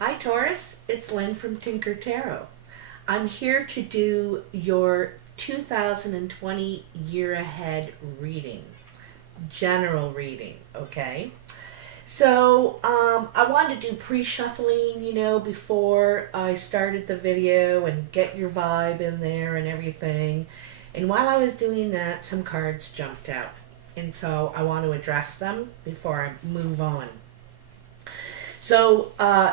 Hi Taurus, it's Lynn from Tinker Tarot. I'm here to do your 2020 year ahead reading, general reading, okay? So I wanted to do pre-shuffling, before I started the video and get your vibe in there and everything. And while I was doing that, some cards jumped out. And so I want to address them before I move on. So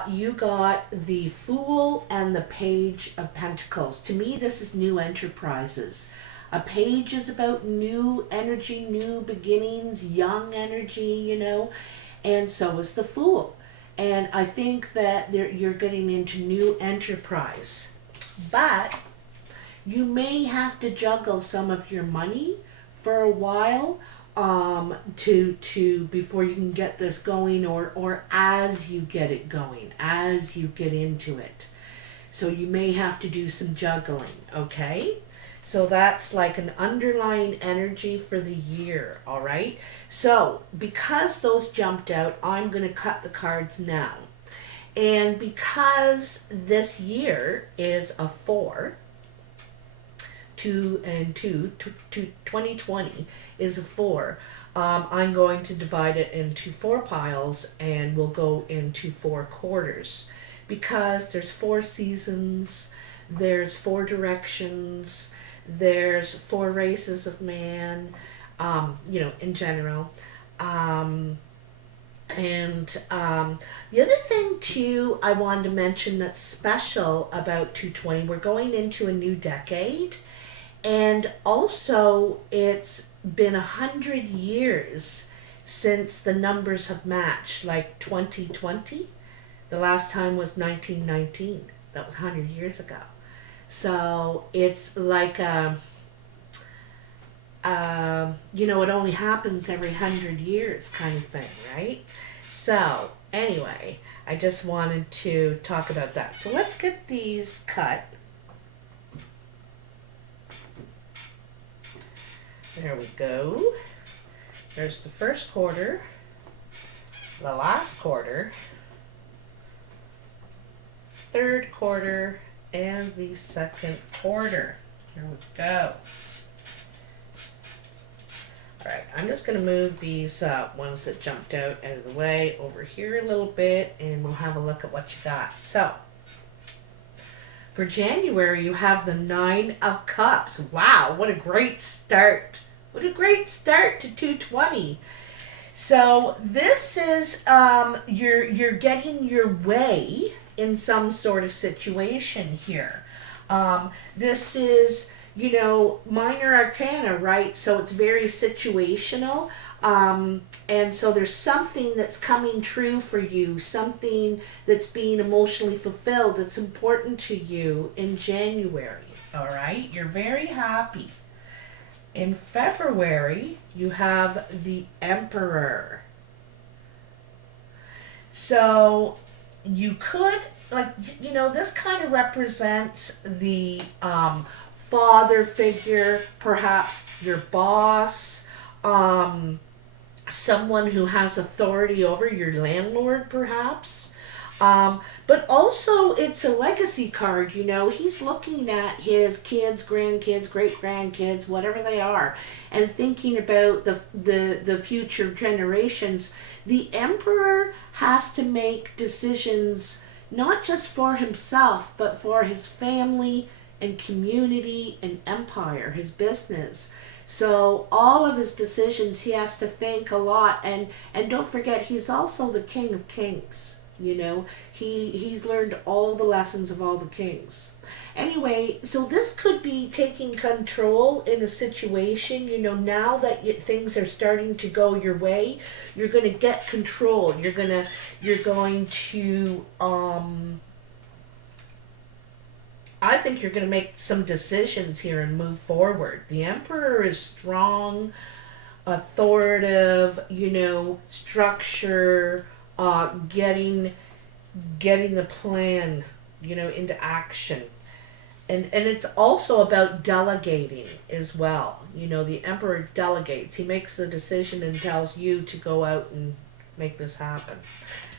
you got the Fool and the Page of Pentacles. To me, this is new enterprises. A page is about new energy, new beginnings, young energy, and so is the Fool. And I think that you're getting into new enterprise. But you may have to juggle some of your money for a while to before you can get this going, or as you get it going, as you get into it. So you may have to do some juggling, okay? So that's like an underlying energy for the year, all right? So because those jumped out, I'm going to cut the cards now. And because this year is a 4, 2 and 2, 2020 is a 4. I'm going to divide it into 4 piles and we'll go into 4 quarters because there's 4 seasons, there's 4 directions, there's 4 races of man, in general. The other thing too I wanted to mention that's special about 220, we're going into a new decade. And also, it's been 100 years since the numbers have matched, like 2020. The last time was 1919. That was 100 years ago. So it's like, it only happens every 100 years kind of thing, right? So anyway, I just wanted to talk about that. So let's get these cut. There we go. There's the first quarter, the last quarter, third quarter, and the second quarter. Here we go. Alright, I'm just going to move these ones that jumped out of the way over here a little bit, and we'll have a look at what you got. So, for January, you have the 9 of Cups. Wow, what a great start. What a great start to 220. So this is, you're getting your way in some sort of situation here. This is, minor arcana, right? So it's very situational. And so there's something that's coming true for you, something that's being emotionally fulfilled that's important to you in January, all right? You're very happy. In February, you have the Emperor. So you could, this kind of represents the father figure, perhaps your boss, someone who has authority over your landlord, perhaps. But also it's a legacy card, he's looking at his kids, grandkids, great-grandkids, whatever they are, and thinking about the future generations. The Emperor has to make decisions not just for himself, but for his family and community and empire, his business. So all of his decisions, he has to think a lot. And don't forget, he's also the King of Kings. He's learned all the lessons of all the kings. Anyway, so this could be taking control in a situation. Now that things are starting to go your way, you're going to get control. You're going to I think you're going to make some decisions here and move forward. The Emperor is strong, authoritative, structure, getting the plan, into action. And it's also about delegating as well. The Emperor delegates. He makes the decision and tells you to go out and make this happen.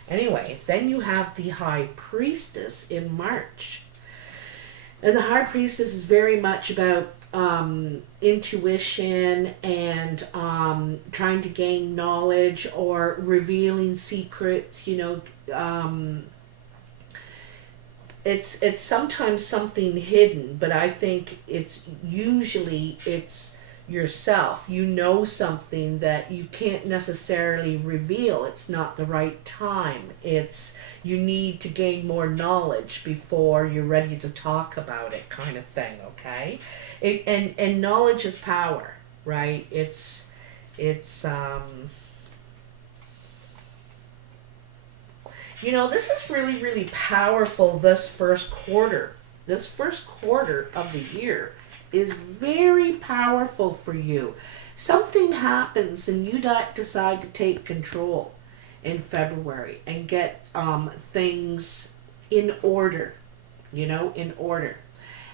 Anyway, then you have the High Priestess in March. And the High Priestess is very much about intuition and trying to gain knowledge or revealing secrets, it's sometimes something hidden, but I think it's usually it's yourself. You know something that you can't necessarily reveal. It's not the right time. It's you need to gain more knowledge before you're ready to talk about it, kind of thing, okay? And knowledge is power, right? It's this is really, really powerful this first quarter. This first quarter of the year is very powerful for you. Something happens and you decide to take control in February and get things in order, in order.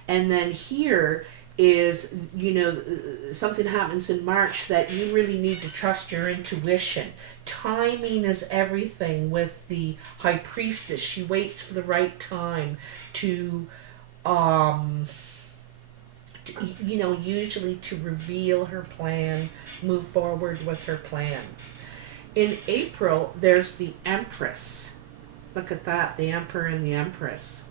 And then here is, something happens in March that you really need to trust your intuition. Timing is everything with the High Priestess. She waits for the right time to usually to reveal her plan, move forward with her plan. In April, there's the Empress. Look at that, the Emperor and the Empress.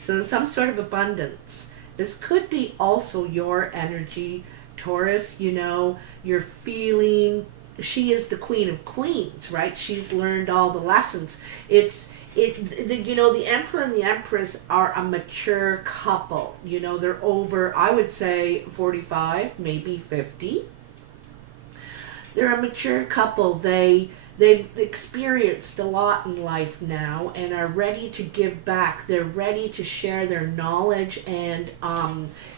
So there's some sort of abundance. This could be also your energy, Taurus. You're feeling, she is the Queen of Queens, right? She's learned all the lessons. The Emperor and the Empress are a mature couple. They're over, I would say, 45, maybe 50. They're a mature couple. They've experienced a lot in life now and are ready to give back. They're ready to share their knowledge and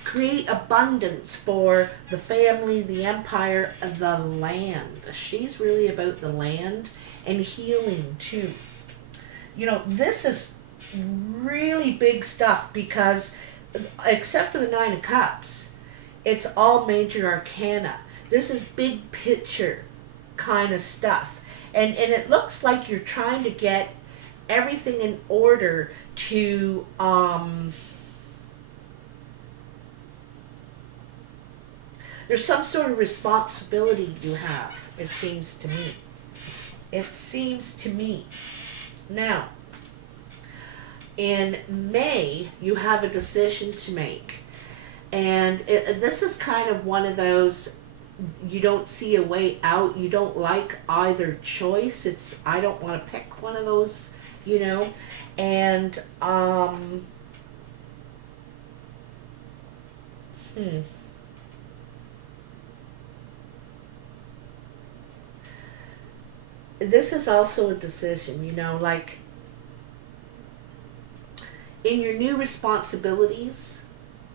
create abundance for the family, the empire, the land. She's really about the land and healing too. This is really big stuff because, except for the Nine of Cups, it's all major arcana. This is big picture kind of stuff. And it looks like you're trying to get everything in order to there's some sort of responsibility you have, it seems to me. Now, in May, you have a decision to make. And this is kind of one of those, you don't see a way out. You don't like either choice. It's, I don't want to pick one of those, And, This is also a decision, like in your new responsibilities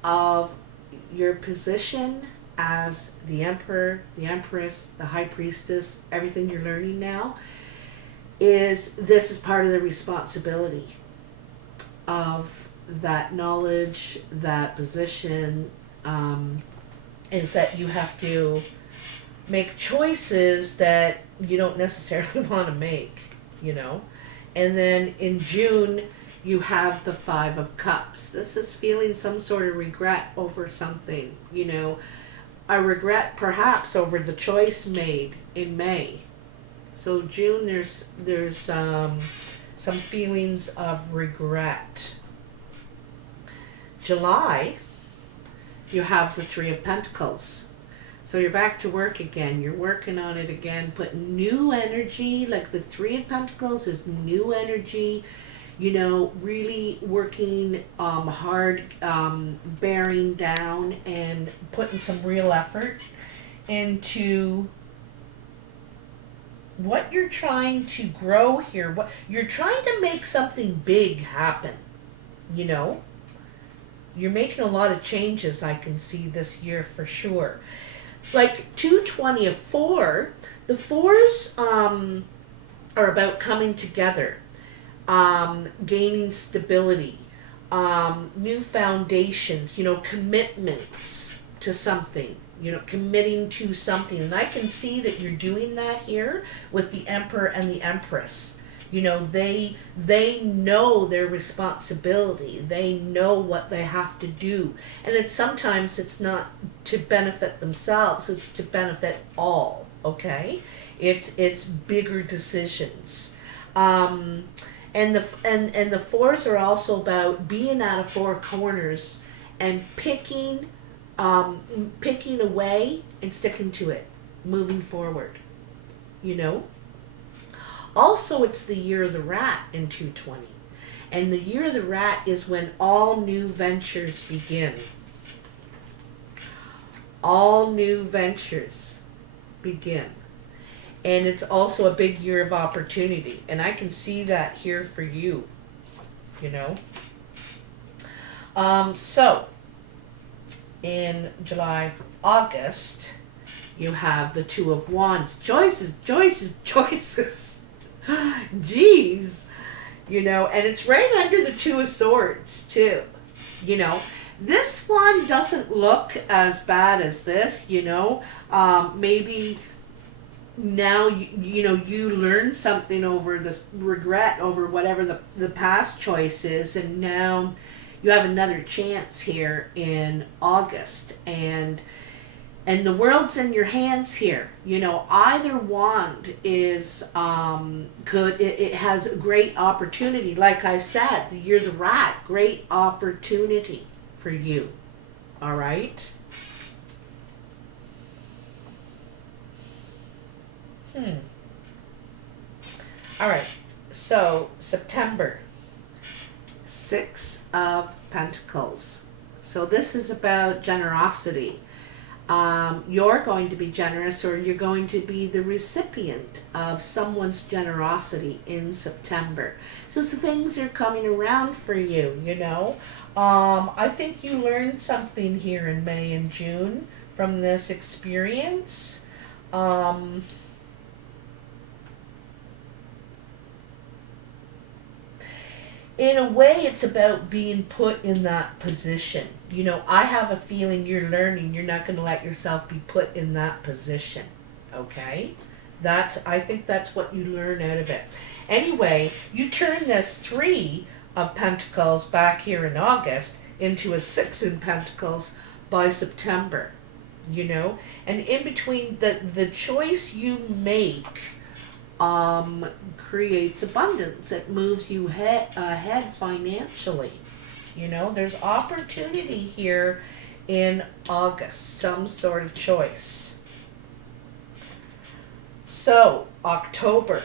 of your position as the Emperor, the Empress, the High Priestess, everything you're learning now, this is part of the responsibility of that knowledge, that position, is that you have to make choices that you don't necessarily want to make, And then in June, you have the Five of Cups. This is feeling some sort of regret over something, a regret perhaps over the choice made in May. So June, there's some feelings of regret. July, you have the Three of Pentacles. So you're back to work again. You're working on it again, putting new energy, like the Three of Pentacles is new energy, really working hard, bearing down and putting some real effort into what you're trying to grow here. What you're trying to make something big happen, You're making a lot of changes, I can see this year for sure. Like 220 of 4, the 4s are about coming together, gaining stability, new foundations, commitments to something, committing to something. And I can see that you're doing that here with the Emperor and the Empress. You know, they know their responsibility. They know what they have to do. And sometimes it's not to benefit themselves, it's to benefit all, okay? It's bigger decisions. And the fours are also about being out of four corners and picking a way and sticking to it, moving forward. You know? Also, it's the year of the rat in 220. And the year of the rat is when all new ventures begin. All new ventures begin. And it's also a big year of opportunity. And I can see that here for you. You know? So, in July, August, you have the Two of Wands. Choices. Jeez. You know, and it's right under the Two of Swords, too. You know, this one doesn't look as bad as this, you know. Maybe now, you learn something over this regret over whatever the past choice is, and now you have another chance here in August, and the world's in your hands here. You know, either wand is it has a great opportunity. Like I said, you're the rat, great opportunity for you. All right. All right. So September. Six of Pentacles. So this is about generosity. You're going to be generous, or you're going to be the recipient of someone's generosity in September. So things are coming around for you, you know. I think you learned something here in May and June from this experience. In a way, it's about being put in that position. You know, I have a feeling you're learning you're not going to let yourself be put in that position. Okay? I think that's what you learn out of it. Anyway, you turn this Three of Pentacles back here in August into a Six in Pentacles by September. You know? And in between, the choice you make creates abundance. It moves you ahead financially. You know, there's opportunity here in August, some sort of choice. So, October,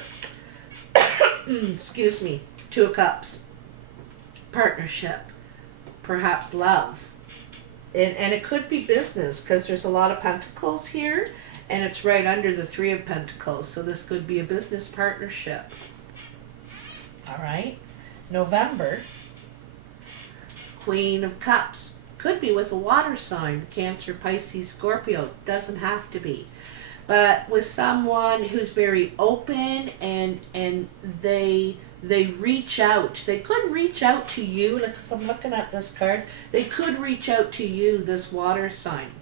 excuse me, Two of Cups, partnership, perhaps love. And it could be business, because there's a lot of pentacles here. And it's right under the Three of Pentacles. So this could be a business partnership. All right. November. Queen of Cups. Could be with a water sign. Cancer, Pisces, Scorpio. Doesn't have to be. But with someone who's very open and they reach out. They could reach out to you. Like if I'm looking at this card, they could reach out to you, this water sign.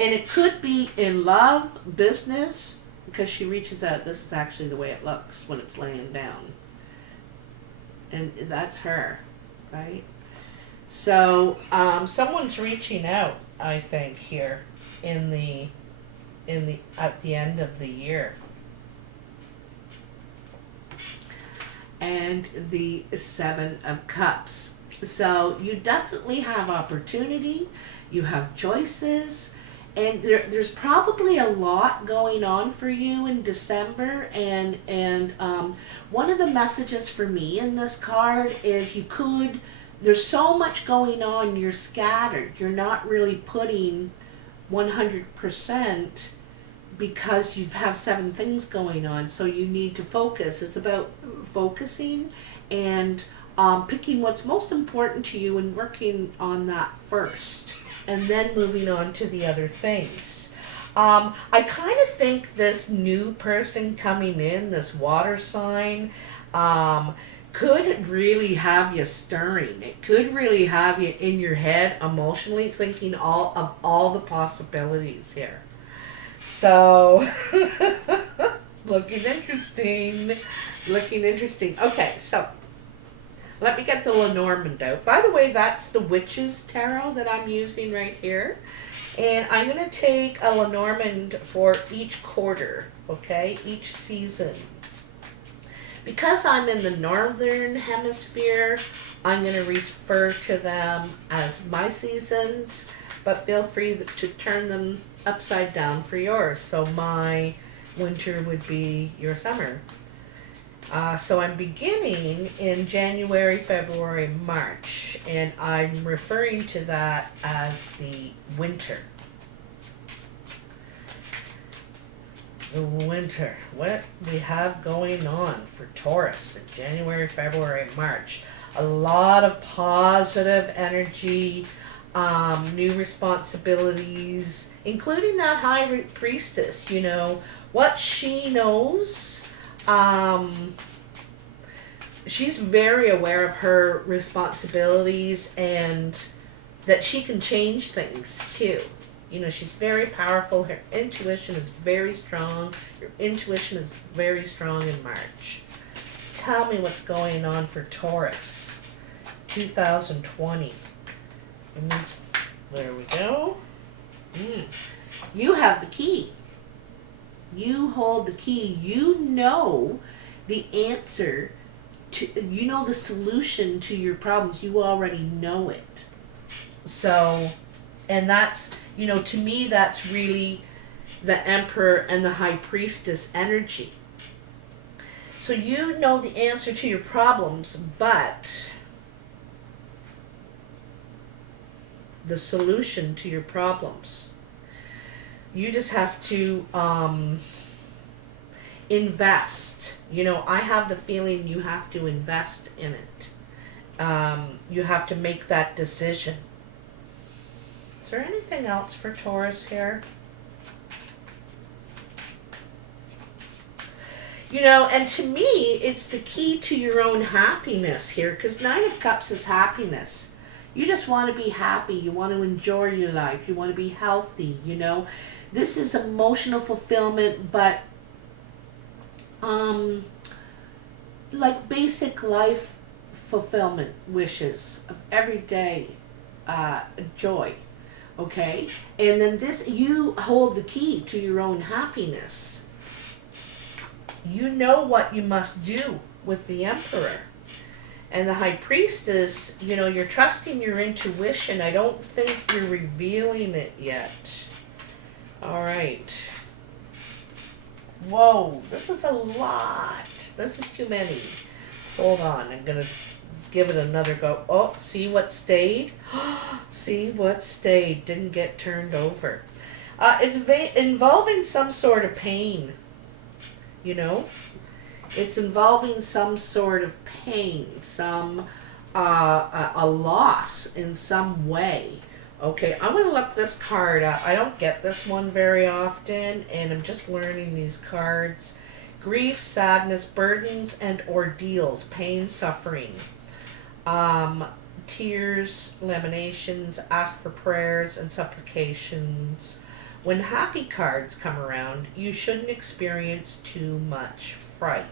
And it could be in love, business, because she reaches out. This is actually the way it looks when it's laying down. And that's her, right? So someone's reaching out, I think, here at the end of the year. And the Seven of Cups. So you definitely have opportunity. You have choices. And there's probably a lot going on for you in December, and one of the messages for me in this card is there's so much going on, you're scattered, you're not really putting 100% because you have 7 things going on, so you need to focus. It's about focusing and picking what's most important to you and working on that first. And then moving on to the other things. I kind of think this new person coming in, this water sign, could really have you stirring. It could really have you in your head emotionally thinking of all the possibilities here. So, Looking interesting. Looking interesting. Okay, so let me get the Lenormand out. By the way, that's the Witch's Tarot that I'm using right here. And I'm going to take a Lenormand for each quarter, okay? Each season. Because I'm in the northern hemisphere, I'm going to refer to them as my seasons, but feel free to turn them upside down for yours. So my winter would be your summer. So I'm beginning in January, February, March, and I'm referring to that as the winter. The winter. What we have going on for Taurus in January, February, March. A lot of positive energy, new responsibilities, including that High Priestess, you know, what she knows. She's very aware of her responsibilities and that she can change things too. You know, she's very powerful. Her intuition is very strong. Your intuition is very strong in March. Tell me what's going on for Taurus 2020. There we go. You have the key. You hold the key. You know the answer to, you know the solution to your problems. You already know it. So, and that's, you know, to me, that's really the Emperor and the High Priestess energy. So you know the answer to your problems, but the solution to your problems, you just have to invest. You know, I have the feeling you have to invest in it. You have to make that decision. Is there anything else for Taurus here? You know, and to me, it's the key to your own happiness here, because Nine of Cups is happiness. You just want to be happy. You want to enjoy your life. You want to be healthy, you know. This is emotional fulfillment, but like basic life fulfillment wishes of everyday joy, okay? And then this, you hold the key to your own happiness. You know what you must do with the Emperor. And the High Priestess, you know, you're trusting your intuition. I don't think you're revealing it yet. All right. Whoa, this is a lot. This is too many. Hold on, I'm going to give it another go. Oh, see what stayed? See what stayed. Didn't get turned over. It's involving some sort of pain. You know? It's involving some sort of pain, some a loss in some way. Okay, I'm going to look this card up. I don't get this one very often, and I'm just learning these cards. Grief, sadness, burdens, and ordeals, pain, suffering. Tears, lamentations, ask for prayers and supplications. When happy cards come around, you shouldn't experience too much fright.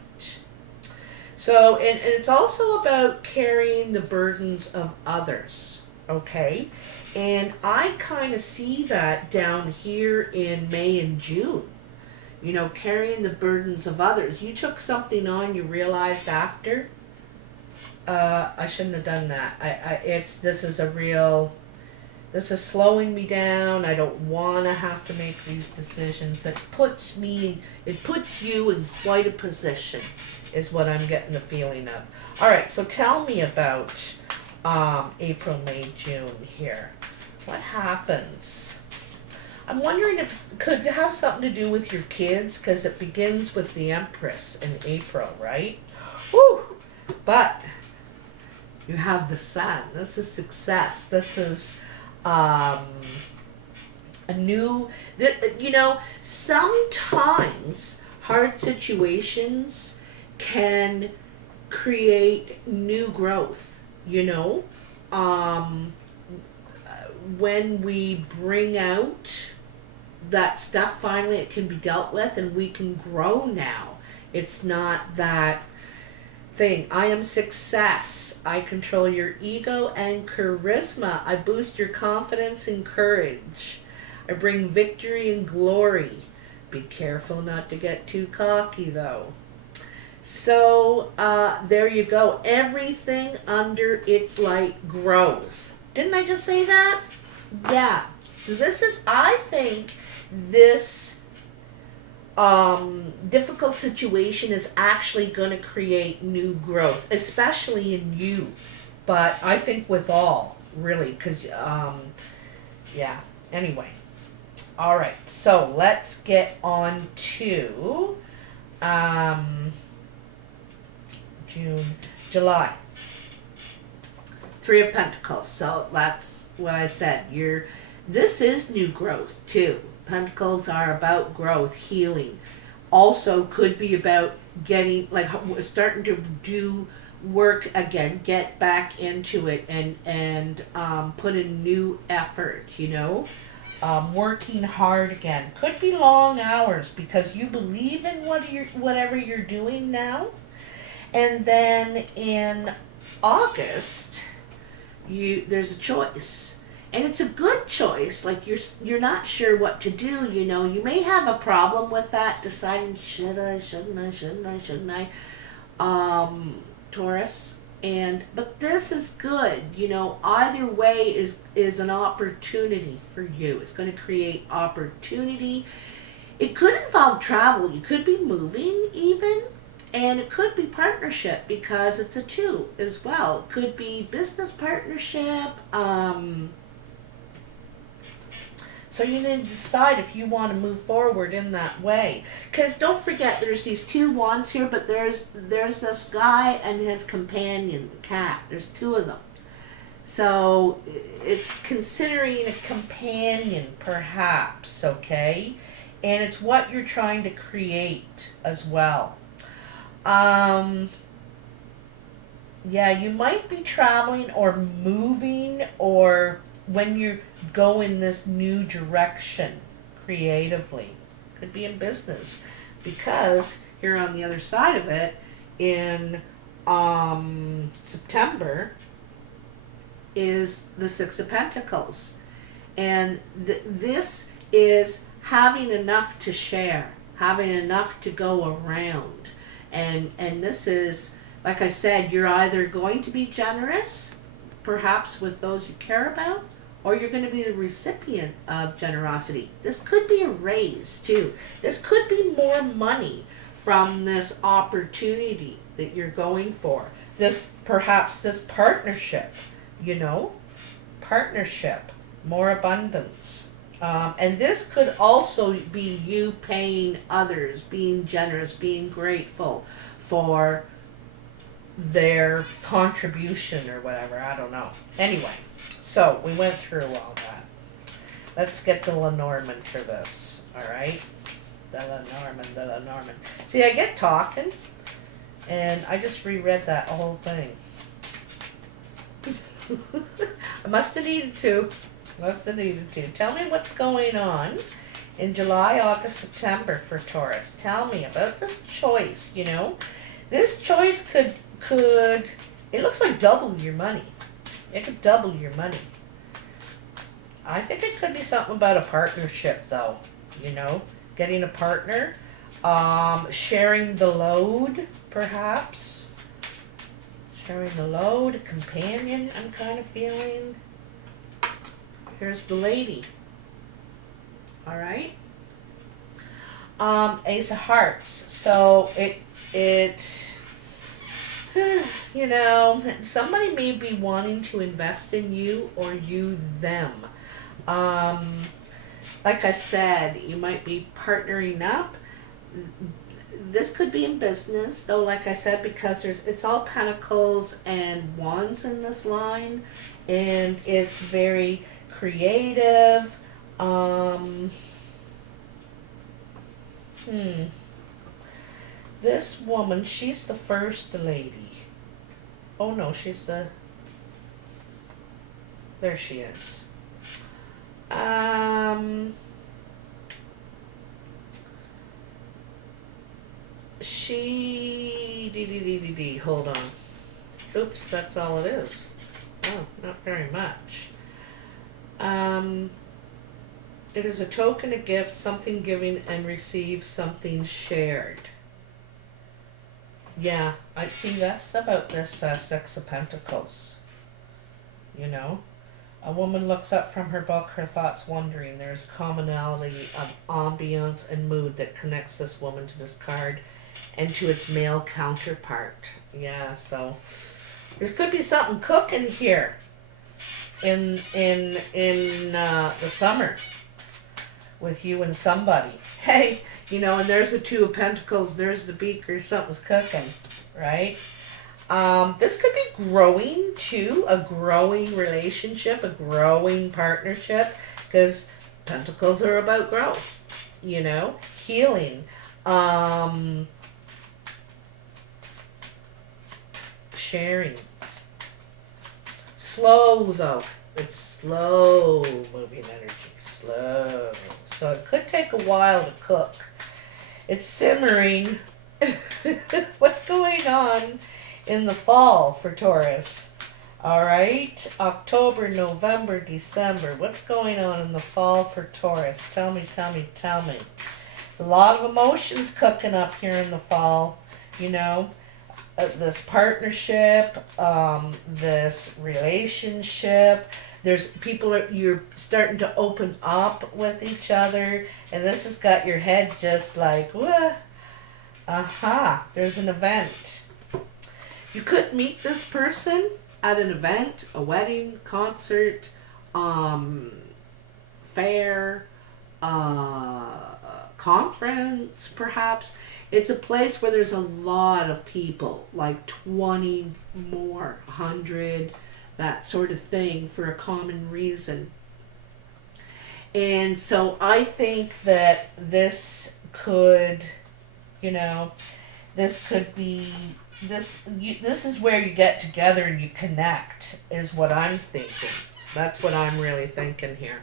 So, and it's also about carrying the burdens of others, okay? And I kind of see that down here in May and June. You know, carrying the burdens of others. You took something on you realized after, I shouldn't have done that. This is slowing me down. I don't want to have to make these decisions. It puts you in quite a position, is what I'm getting the feeling of. All right, so tell me about April, May, June here. What happens? I'm wondering if it could have something to do with your kids, because it begins with the Empress in April, right? Woo! But you have the Sun. This is success. This is a new, you know, sometimes hard situations can create new growth, you know. When we bring out that stuff finally, it can be dealt with and we can grow now. It's not that thing. I am success. I control your ego and charisma. I boost your confidence and courage. I bring victory and glory. Be careful not to get too cocky though. So there you go. Everything under its light grows. Didn't I just say that? Yeah. So this is, I think, this difficult situation is actually going to create new growth, especially in you. But I think with all, really, because, yeah. Anyway. All right. So let's get on to July. Three of Pentacles. So that's what I said. This is new growth too. Pentacles are about growth, healing. Also could be about getting, like, starting to do work again, get back into it, and put in new effort, you know. Working hard again. Could be long hours because you believe in whatever you're doing now. And then in August, there's a choice. And it's a good choice. Like, you're not sure what to do, you know. You may have a problem with that, deciding shouldn't I, Taurus. But this is good, you know. Either way is an opportunity for you. It's going to create opportunity. It could involve travel. You could be moving even. And it could be partnership because it's a 2 as well. It could be business partnership. So you need to decide if you want to move forward in that way. Because don't forget, there's these 2 wands here, but there's this guy and his companion, the cat. There's 2 of them. So it's considering a companion, perhaps, okay? And it's what you're trying to create as well. Yeah, you might be traveling or moving, or when you go in this new direction creatively. Could be in business, because here on the other side of it, in September, is the 6 of Pentacles. And this is having enough to share, having enough to go around. And this is, like I said, you're either going to be generous, perhaps with those you care about, or you're going to be the recipient of generosity. This could be a raise too. This could be more money from this opportunity that you're going for. Perhaps this partnership, you know, partnership, more abundance. And this could also be you paying others, being generous, being grateful for their contribution or whatever. I don't know. Anyway, so we went through all that. Let's get the Lenormand for this. All right? The Lenormand. See, I get talking, and I just reread that whole thing. I must have needed to. Tell me what's going on in July, August, September for Taurus. Tell me about this choice, you know. This choice could it looks like double your money. It could double your money. I think it could be something about a partnership though, you know. Getting a partner, sharing the load perhaps. Sharing the load, a companion I'm kind of feeling. Here's the lady. All right. Ace of Hearts. So it you know, somebody may be wanting to invest in you or you them. Like I said, you might be partnering up. This could be in business, though, like I said, because it's all pentacles and wands in this line, and it's very creative. This woman, she's the first lady. Oh no, there she is. Hold on. Oops, that's all it is. Oh, not very much. It is a token, a gift, something given and received, something shared. Yeah, I see that's about this Six of Pentacles. You know? A woman looks up from her book, her thoughts wandering. There's a commonality of ambiance and mood that connects this woman to this card and to its male counterpart. Yeah, so there could be something cooking here in the summer with you and somebody. Hey, you know, and there's the Two of Pentacles, there's the beaker, something's cooking, right? This could be growing too, a growing relationship, a growing partnership, because Pentacles are about growth, you know, healing, sharing. Slow though, it's slow moving energy, slow. So it could take a while to cook. It's simmering. What's going on in the fall for Taurus? All right, October, November, December. What's going on in the fall for Taurus? Tell me, tell me, tell me. A lot of emotions cooking up here in the fall, you know. This partnership, this relationship. There's people you're starting to open up with each other, and this has got your head just like, wah. Aha, there's an event. You could meet this person at an event, a wedding, concert, fair, conference, perhaps. It's a place where there's a lot of people, like 20 more, 100, that sort of thing, for a common reason. And so I think that this could, you know, this could be, this is where you get together and you connect, is what I'm thinking. That's what I'm really thinking here.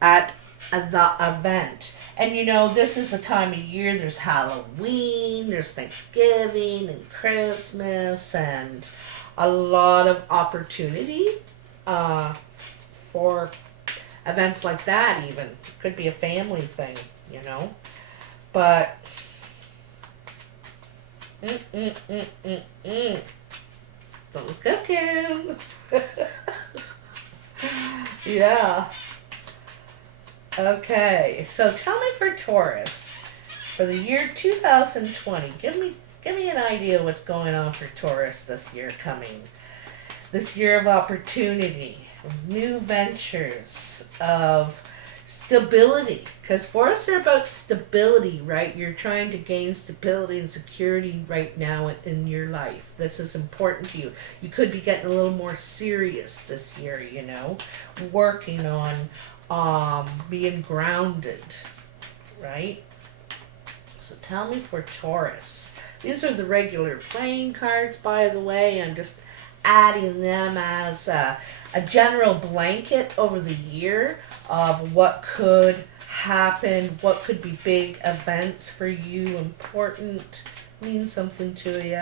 At the event. And you know, this is the time of year, there's Halloween, there's Thanksgiving and Christmas, and a lot of opportunity for events like that even. It could be a family thing, you know. But, something's cooking. Yeah. Okay, so tell me for Taurus, for the year 2020, give me an idea of what's going on for Taurus this year coming. This year of opportunity, of new ventures, of stability, because forests are about stability, right? You're trying to gain stability and security right now in your life. This is important to you. You could be getting a little more serious this year, you know, working on being grounded, right? So tell me for Taurus. These are the regular playing cards, by the way. I'm just adding them as a general blanket over the year of what could happen, what could be big events for you, important, mean something to you.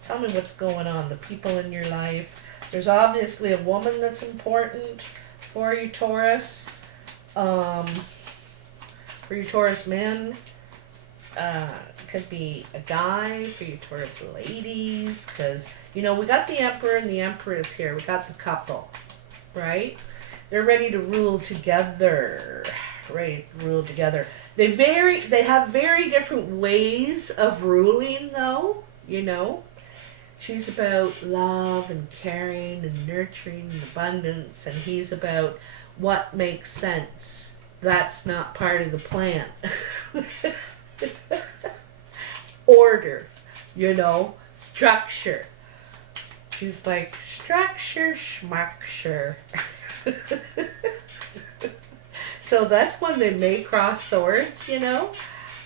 Tell me what's going on, the people in your life. There's obviously a woman that's important for you, Taurus. For you Taurus men, could be a guy. For you Taurus ladies, because, you know, we got the Emperor and the Empress here. We got the couple, right? They're ready to rule together. Ready to rule together. They have very different ways of ruling, though, you know. She's about love and caring and nurturing and abundance, and he's about what makes sense. That's not part of the plan. Order, you know, structure. She's like, structure, schmucture. So that's when they may cross swords, you know,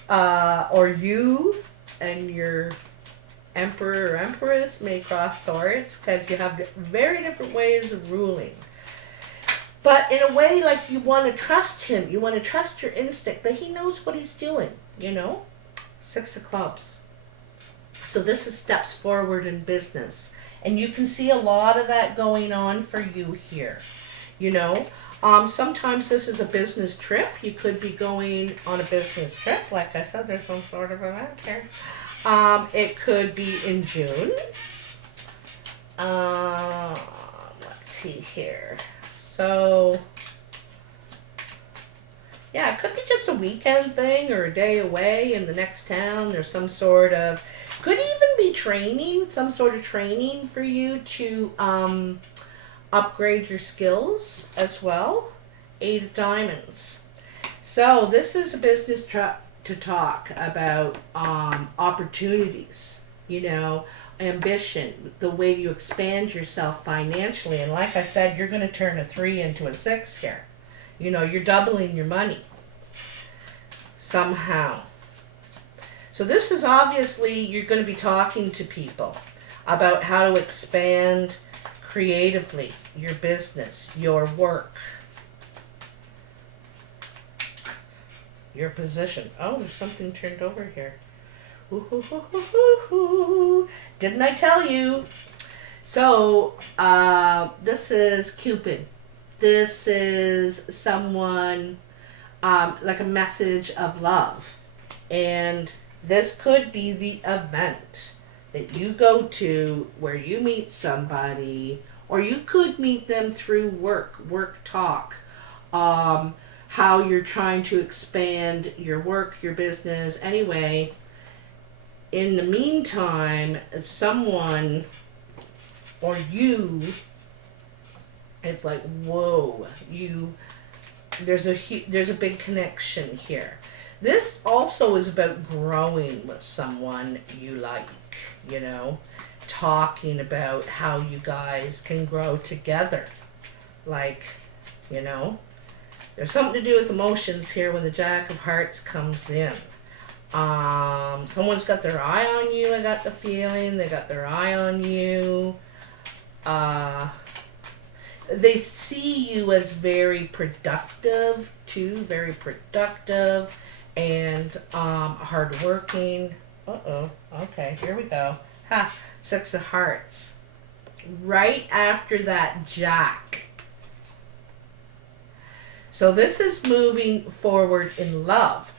or you and your Emperor or Empress may cross swords, because you have very different ways of ruling. But in a way, like, you want to trust him. You want to trust your instinct that he knows what he's doing, you know? 6 of Clubs. So this is steps forward in business. And you can see a lot of that going on for you here. You know, sometimes this is a business trip. You could be going on a business trip. Like I said, there's some sort of event here. It could be in June. Let's see here. So, yeah, it could be just a weekend thing or a day away in the next town. There's some sort of, could even be training, some sort of training for you to upgrade your skills as well. 8 of Diamonds. So this is a business trip to talk about opportunities, you know, ambition, the way you expand yourself financially. And like I said, you're going to turn a 3 into a 6 here. You know, you're doubling your money somehow. So this is obviously, you're going to be talking to people about how to expand creatively your business, your work, your position. Oh, there's something turned over here. Ooh, ooh, ooh, ooh, ooh, ooh. Didn't I tell you? So, this is Cupid. This is someone, like a message of love. And this could be the event that you go to where you meet somebody, or you could meet them through work talk. How you're trying to expand your work, your business. Anyway, in the meantime, someone or you, it's like, whoa, there's a big connection here. This also is about growing with someone you like, you know, talking about how you guys can grow together. Like, you know, there's something to do with emotions here when the Jack of Hearts comes in. Someone's got their eye on you, I got the feeling. They got their eye on you. They see you as very productive, too. Very productive and hardworking. Uh-oh. Okay, here we go. Ha! 6 of Hearts. Right after that Jack. So this is moving forward in love.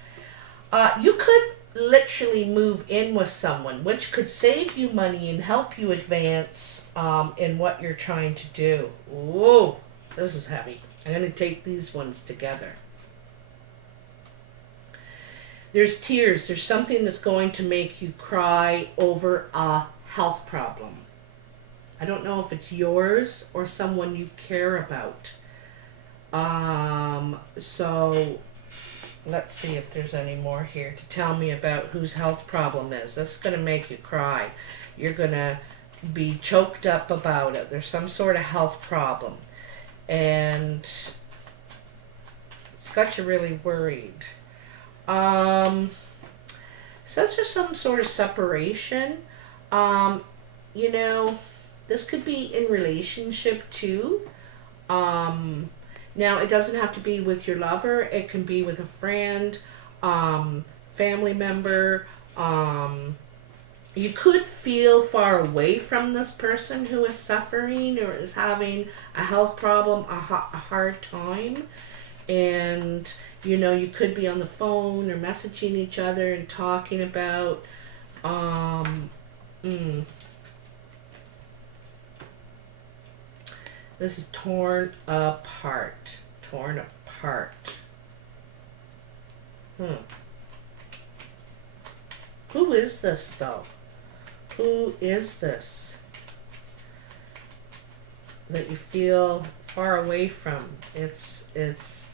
You could literally move in with someone, which could save you money and help you advance in what you're trying to do. Whoa, this is heavy. I'm going to take these ones together. There's tears. There's something that's going to make you cry over a health problem. I don't know if it's yours or someone you care about. So let's see if there's any more here to tell me about whose health problem is. This is going to make you cry. You're going to be choked up about it. There's some sort of health problem. And it's got you really worried. Says there's some sort of separation. You know, this could be in relationship too. Now, it doesn't have to be with your lover. It can be with a friend, family member. You could feel far away from this person who is suffering or is having a health problem, a hard time. And, you know, you could be on the phone or messaging each other and talking about, This is torn apart. Torn apart. Who is this, though? Who is this that you feel far away from? It's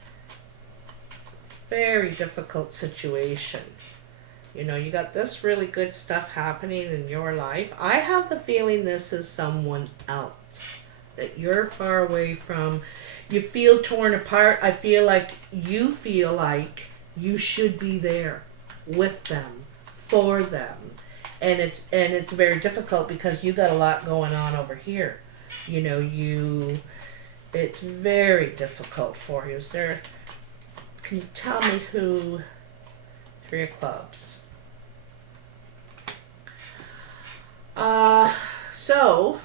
very difficult situation. You know, you got this really good stuff happening in your life. I have the feeling this is someone else that you're far away from. You feel torn apart. I feel like you should be there with them, for them. And it's very difficult because you got a lot going on over here. You know, it's very difficult for you. Can you tell me who? 3 of Clubs. Uh, so,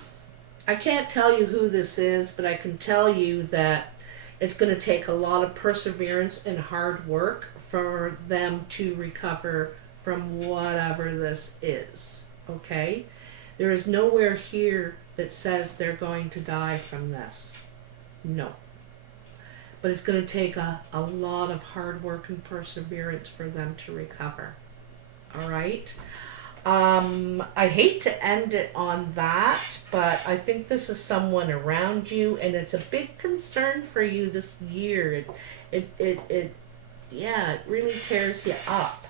I can't tell you who this is, but I can tell you that it's going to take a lot of perseverance and hard work for them to recover from whatever this is. Okay? There is nowhere here that says they're going to die from this. No. But it's going to take a lot of hard work and perseverance for them to recover. All right? I hate to end it on that, but I think this is someone around you, and it's a big concern for you this year. Yeah, it really tears you up.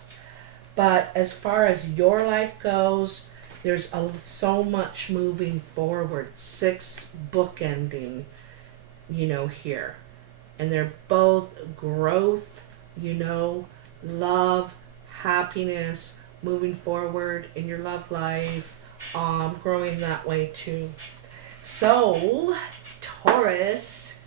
But as far as your life goes, there's so much moving forward. 6 bookending, here. And they're both growth, love, happiness, moving forward in your love life, growing that way too. So, Taurus,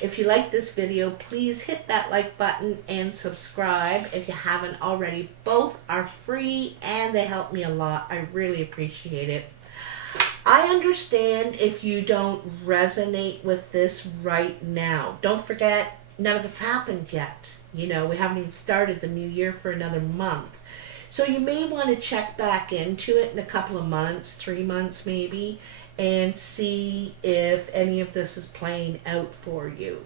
if you like this video, please hit that like button and subscribe if you haven't already. Both are free and they help me a lot. I really appreciate it. I understand if you don't resonate with this right now. Don't forget, none of it's happened yet. We haven't even started the new year for another month. So you may want to check back into it in a couple of months, 3 months maybe, and see if any of this is playing out for you.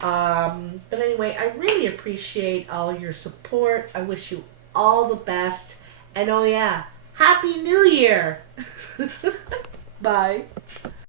But anyway, I really appreciate all your support. I wish you all the best. And oh yeah, Happy New Year! Bye.